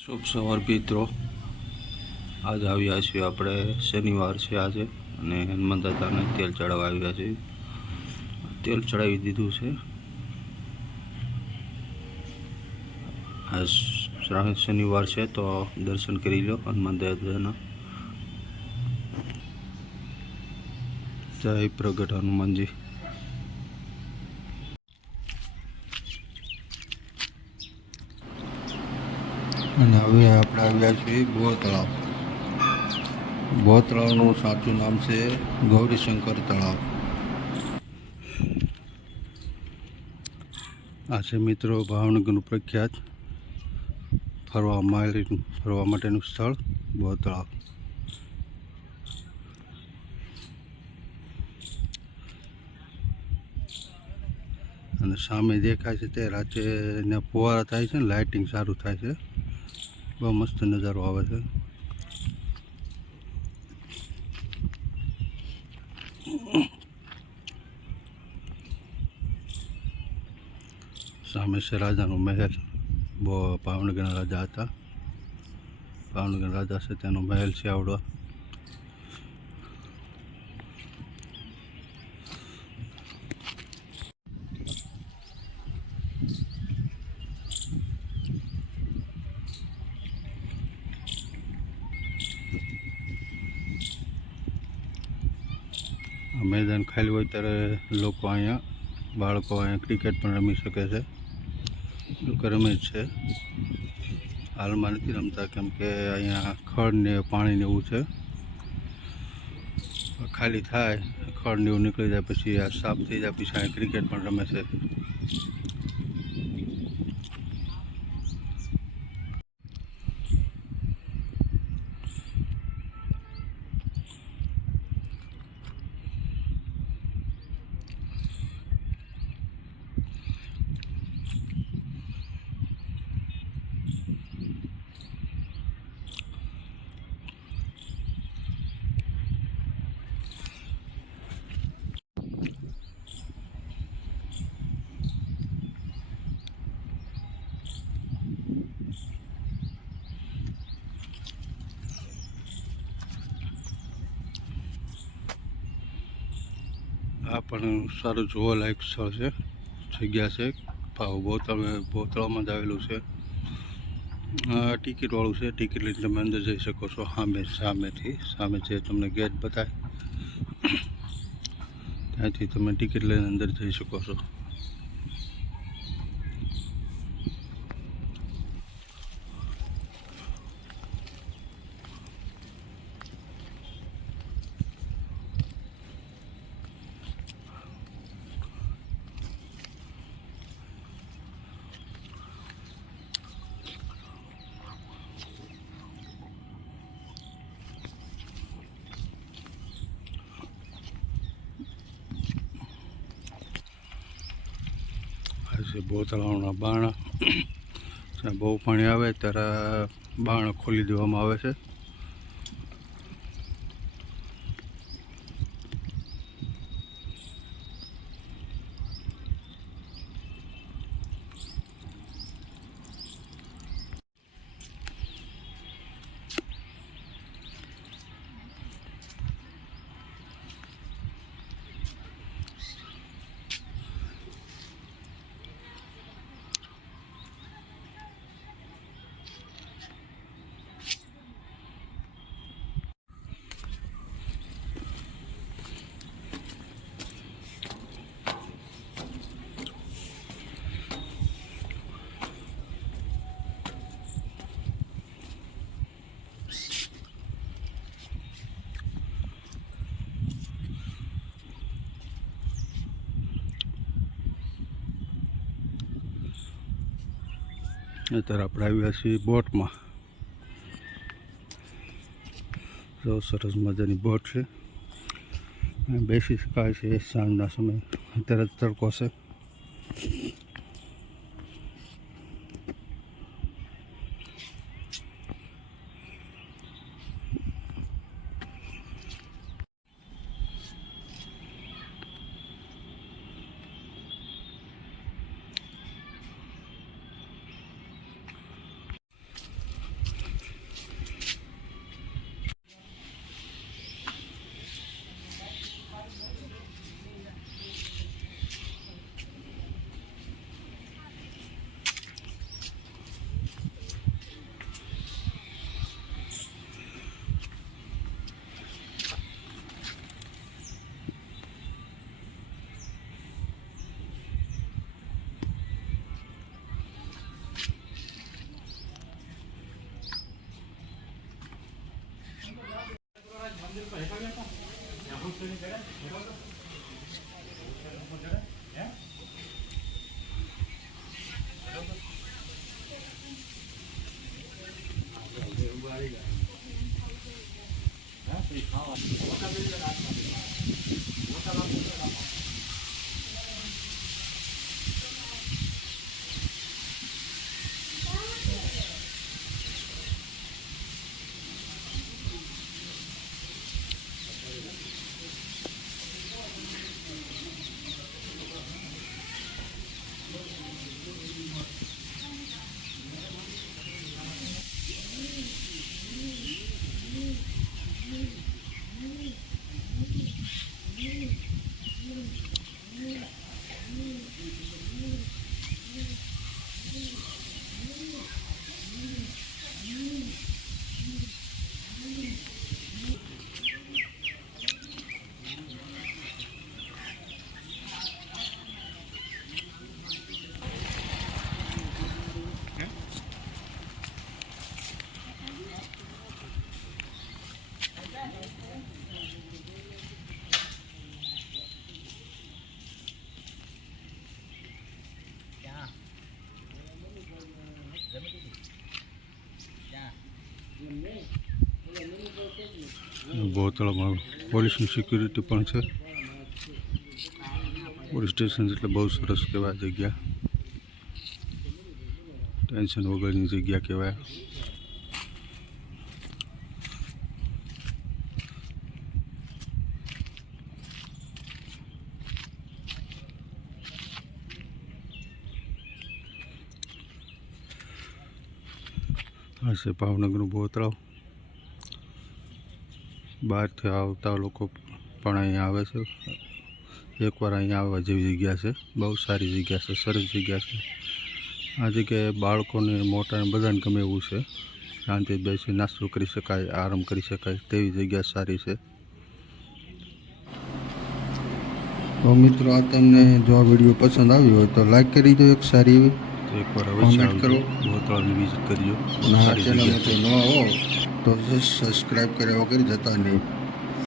શુભ સવાર મિત્રો, આજ આવ્યા છીએ આપણે શનિવાર છે આજે, અને હનુમાન દાદાને તેલ ચડાવવા આવ્યા છીએ. તેલ ચડાવી દીધું છે. આજ શ્રાવણ શનિવાર છે તો દર્શન કરી લો હનુમાન દાદાના. જય પ્રગટ હનુમાનજી. અને હવે આપણે આવ્યા છીએ બોર તળાવ. બોર તળાવનું સાચું નામ છે ગૌરીશંકર તળાવ. આ છે મિત્રો ભાવનગરનું પ્રખ્યાત ફરવા માટેનું સ્થળ બોર તળાવ. અને સામે દેખાય છે તે રાતે ફુવારા થાય છે ને લાઇટિંગ સારું થાય છે. બહુ મસ્ત નજારો આવે છે. સામે છે રાજાનો મહેલ. બહુ ભાવનગરના રાજા હતા. ભાવનગરના રાજા છે તેનો મહેલ છે આવડો. મેદાન ખાલી હોય ત્યારે લોકો અહીંયા બાળકો અહીંયા ક્રિકેટ પણ રમી શકે છે. લોકો રમે છે. હાલમાં નથી રમતા કેમ કે અહીંયા ખડ ને પાણી ને એવું છે. ખાલી થાય ખડ ને એવું નીકળી જાય પછી આ સાફ થઈ જાય પછી અહીંયા ક્રિકેટ પણ રમે છે. આ પણ સારું જોવાલાયક સ્થળ છે, જગ્યા છે. બોતળામાં જ આવેલું છે. ટિકિટવાળું છે. ટિકિટ લઈને તમે અંદર જઈ શકો છો. સામે જે તમને ગેટ બતાવે ત્યાંથી તમે ટિકિટ લઈને અંદર જઈ શકો છો. બોર તળાવના બારણા, જ્યાં બહુ પાણી આવે ત્યારે બારણા ખોલી દેવામાં આવે છે. અત્યારે આપણે આવ્યા છીએ બોટમાં. જો સરસ મજાની બોટ છે, બેસી શકાય છે સાંજના સમયે. અત્યારે તડકો છે. બોતળમાં પોલીસની સિક્યુરિટી પણ છે. પોલીસ સ્ટેશન એટલે બહુ સરસ કહેવાય જગ્યા, ટેન્શન વગરની જગ્યા કહેવાય. આ છે ભાવનગરનું બોતળાવ. બહારથી આવતા લોકો પણ અહીંયા આવે છે. એકવાર અહીંયા આવવા જેવી જગ્યા છે, બહુ સારી જગ્યા છે, સરસ જગ્યા છે. આ જગ્યાએ બાળકોને મોટાને બધાને ગમે એવું છે. શાંતિ બેસી નાસ્તો કરી શકાય, આરામ કરી શકાય તેવી જગ્યા સારી છે. તો મિત્રો, આ તમને જો આ વિડીયો પસંદ આવ્યો હોય તો લાઈક કરી દો એક સારી એવી, તો એકવાર અવશ્ય કરો, બોતળાવની વિઝિટ કરજો. ચેનલમાં જો ન હો તો સબસ્ક્રાઈબ કર્યા વગર જતા નહીં.